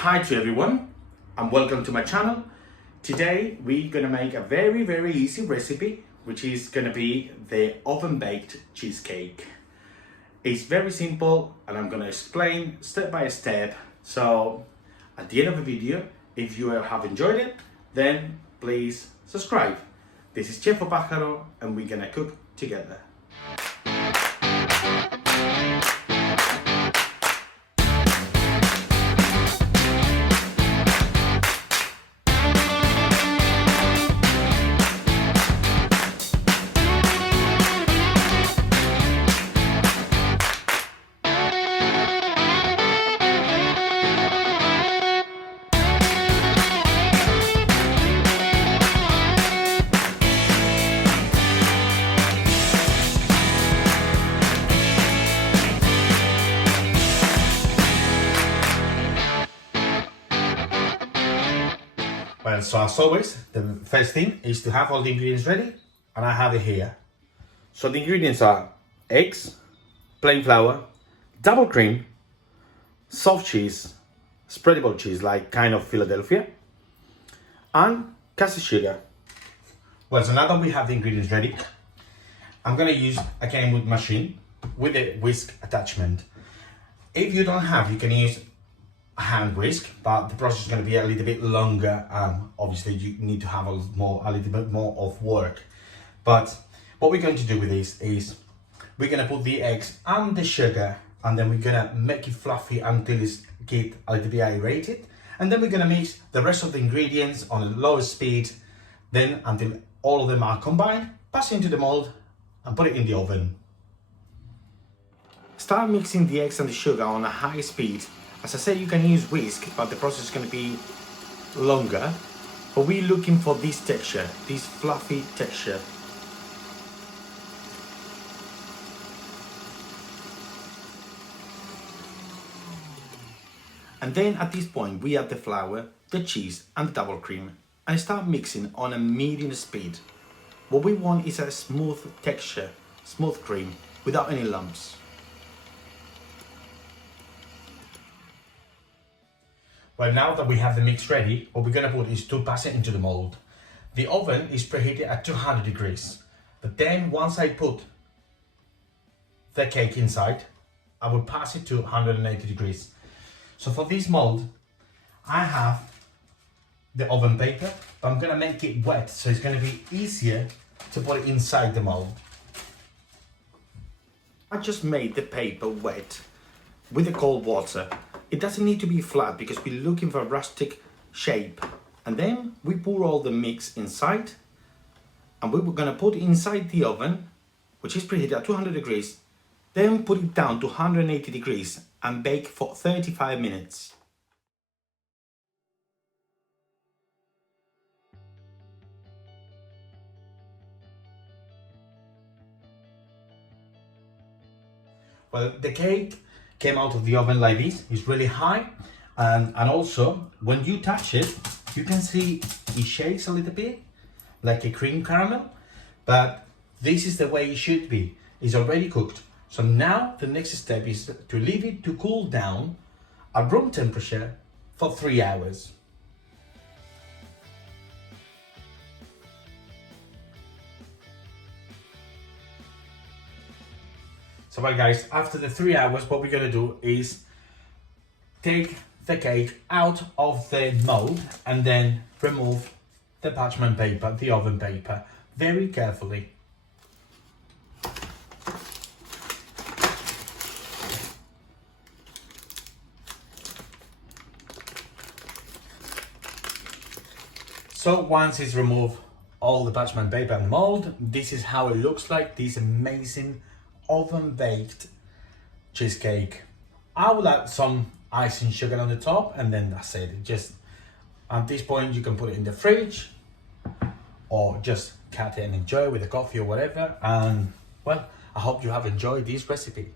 Hi to everyone and welcome to my channel. Today we're going to make a very easy recipe, which is going to be the oven baked cheesecake. It's very simple and I'm going to explain step by step. So at the end of the video, if you have enjoyed it, then please subscribe. This is Chef Pájaro and we're going to cook together. Well, so as always, the first thing is to have all the ingredients ready, and I have it here. So the ingredients are eggs, plain flour, double cream, soft cheese, spreadable cheese like kind of Philadelphia, and caster sugar. Well, so now that we have the ingredients ready, I'm gonna use a game wood machine with a whisk attachment. If you don't have, you can use hand whisk, but the process is going to be a little bit longer. Obviously you need to have a little bit more of work, but what we're going to do with this is we're going to put the eggs and the sugar, and then we're going to make it fluffy until it's get a little bit aerated, and then we're going to mix the rest of the ingredients on a lower speed, then until all of them are combined, pass it into the mold and put it in the oven. Start mixing the eggs and the sugar on a high speed. As I said, you can use whisk, but the process is going to be longer. But we're looking for this texture, this fluffy texture. And then at this point, we add the flour, the cheese, and the double cream, and start mixing on a medium speed. What we want is a smooth texture, smooth cream, without any lumps. Well, now that we have the mix ready, what we're going to put is to pass it into the mold. The oven is preheated at 200 degrees. But then once I put the cake inside, I will pass it to 180 degrees. So for this mold, I have the oven paper, but I'm going to make it wet, so it's going to be easier to put it inside the mold. I just made the paper wet with the cold water. It doesn't need to be flat because we're looking for a rustic shape. And then we pour all the mix inside, and we're gonna put it inside the oven, which is preheated at 200 degrees. Then put it down to 180 degrees and bake for 35 minutes. Well, the cake came out of the oven like this. It's really high, and also when you touch it, you can see it shakes a little bit like a cream caramel, but this is the way it should be. It's already cooked. So now the next step is to leave it to cool down at room temperature for 3 hours. So well guys, after the 3 hours, what we're gonna do is take the cake out of the mold and then remove the parchment paper, the oven paper, very carefully. So once it's removed all the parchment paper and the mold, this is how it looks like, this amazing oven baked cheesecake. I would add some icing sugar on the top, and then that's it. Just at this point you can put it in the fridge or just cut it and enjoy with a coffee or whatever. And well, I hope you have enjoyed this recipe.